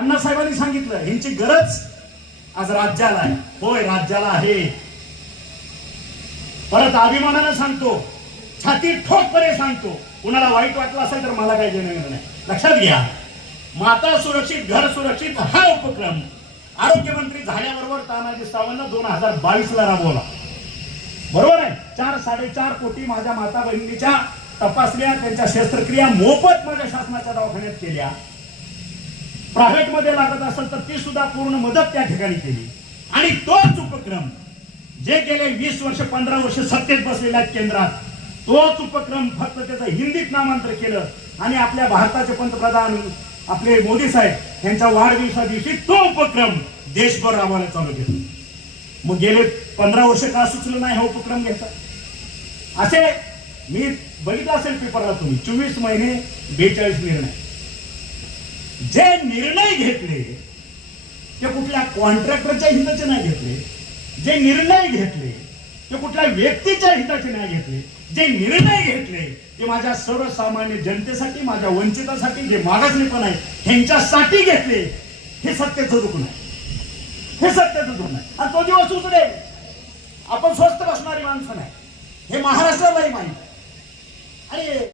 अण्णासाहेबांनी सांगितलं यांची गरज आज राज्याला आहे. होय, राज्याला आहे. परत अभिमानानं सांगतो, छाती ठोकपणे सांगतो, कुणाला वाईट वाटलं असेल तर मला काही देणं नाही. लक्षात घ्या, माता सुरक्षित घर सुरक्षित हा उपक्रम आरोग्यमंत्री झाल्याबरोबर तानाजी सावंत 2022 ला राबवला. बरोबर आहे. 4-4.5 कोटी माझ्या माता बहिणीच्या तपासल्या, त्यांच्या शस्त्रक्रिया मोफत माझ्या शासनाच्या दवाखान्यात केल्या. प्रायव्हेट मध्ये लागत असेल तर ती सुद्धा पूर्ण मदत त्या ठिकाणी केली. आणि तोच उपक्रम जे गेले 20 वर्ष 15 वर्ष सत्तेत बसलेल्या केंद्रात, तोच उपक्रम फक्त त्याचं हिंदीत नामांतर केलं आणि आपल्या भारताचे पंतप्रधान आपले मोदी साहेब यांच्या वाढदिवसा दिवशी तो उपक्रम देशभर राबवायला चालू केला. मग गेले 15 वर्ष का सुचलं नाही हा उपक्रम घ्यायचा? असे मी बघितलं असेल पेपरला तुम्ही, 24 महिने 42 निर्णय. जे निर्णय घेतले ते कुठल्या कॉन्ट्रॅक्टरच्या हिताचे नाही घेतले. जे निर्णय घेतले ते कुठल्या व्यक्तीच्या हिताचे नाही घेतले. जे निर्णय घेतले ते माझ्या सर्वसामान्य जनतेसाठी, माझ्या वंचितासाठी, जे मागासलेपण आहे ह्यांच्यासाठी घेतले. हे सत्याचं दुःख नाही, हे सत्याचं दुःख नाही. आणि तो दिवस उचलेल. आपण स्वस्त बसणारी माणसं नाही, हे महाराष्ट्रालाही माहिती आहे. आणि